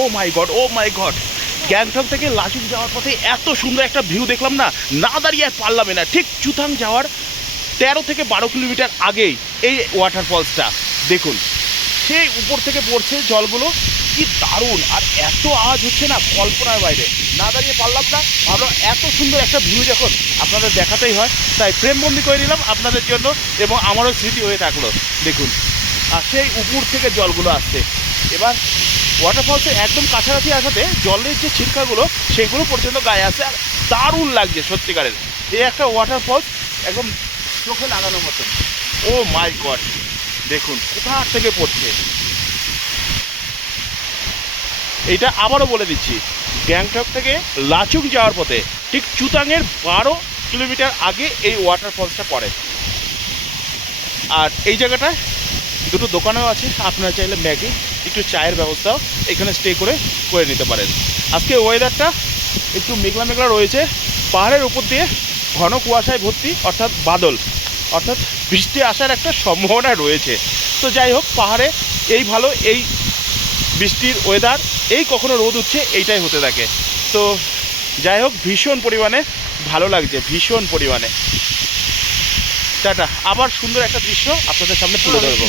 ও মাই god, ও মাই god, Gangtok থেকে লাচুং যাওয়ার পথে এত সুন্দর একটা ভিউ দেখলাম না, না দাঁড়িয়ে আর পারলামই না। ঠিক চুথাং যাওয়ার 13 থেকে 12 কিলোমিটার আগেই এই ওয়াটারফলসটা দেখুন, সেই উপর থেকে পড়ছে জলগুলো, কি দারুণ। আর এত আওয়াজ হচ্ছে না, কল্পনার বাইরে, না দাঁড়িয়ে পারলাম না। ভাবলাম এত সুন্দর একটা ভিউ যখন আপনাদের দেখাতেই হয়, তাই ফ্রেমবন্দি করে নিলাম আপনাদের জন্য, এবং আমারও স্মৃতি হয়ে থাকলো। দেখুন, আর সেই উপর থেকে জলগুলো আসছে। এবার ওয়াটারফলসের একদম কাছাকাছি আসাতে জলের যে ছিটকাগুলো সেগুলো পর্যন্ত গায়ে আসে, আর দারুণ লাগছে সত্যিকারের। এই একটা ওয়াটারফলস একদম চোখে লাগানোর মতন। ও মাই গড, দেখুন কোথা থেকে পড়ছে। এইটা আবারও বলে দিচ্ছি, গ্যাংটক থেকে লাচুং যাওয়ার পথে ঠিক চুতাংয়ের 12 কিলোমিটার আগে এই ওয়াটারফলসটা পড়ে। আর এই জায়গাটায় দুটো দোকানও আছে, আপনারা চাইলে ম্যাগি একটু চায়ের ব্যবস্থাও এখানে স্টে করে নিতে পারেন। আজকে ওয়েদারটা একটু মেঘলা মেঘলা রয়েছে, পাহাড়ের উপর দিয়ে ঘন কুয়াশায় ভর্তি, অর্থাৎ বাদল, অর্থাৎ বৃষ্টি আসার একটা সম্ভাবনা রয়েছে। তো যাই হোক, পাহাড়ে এই ভালো, এই বৃষ্টির ওয়েদার, এই কখনো রোদ উঠছে, এইটাই হতে থাকে। তো যাই হোক, ভীষণ পরিমাণে ভালো লাগছে, ভীষণ পরিমাণে। টাটা, আবার সুন্দর একটা দৃশ্য আপনাদের সামনে তুলে ধরবো।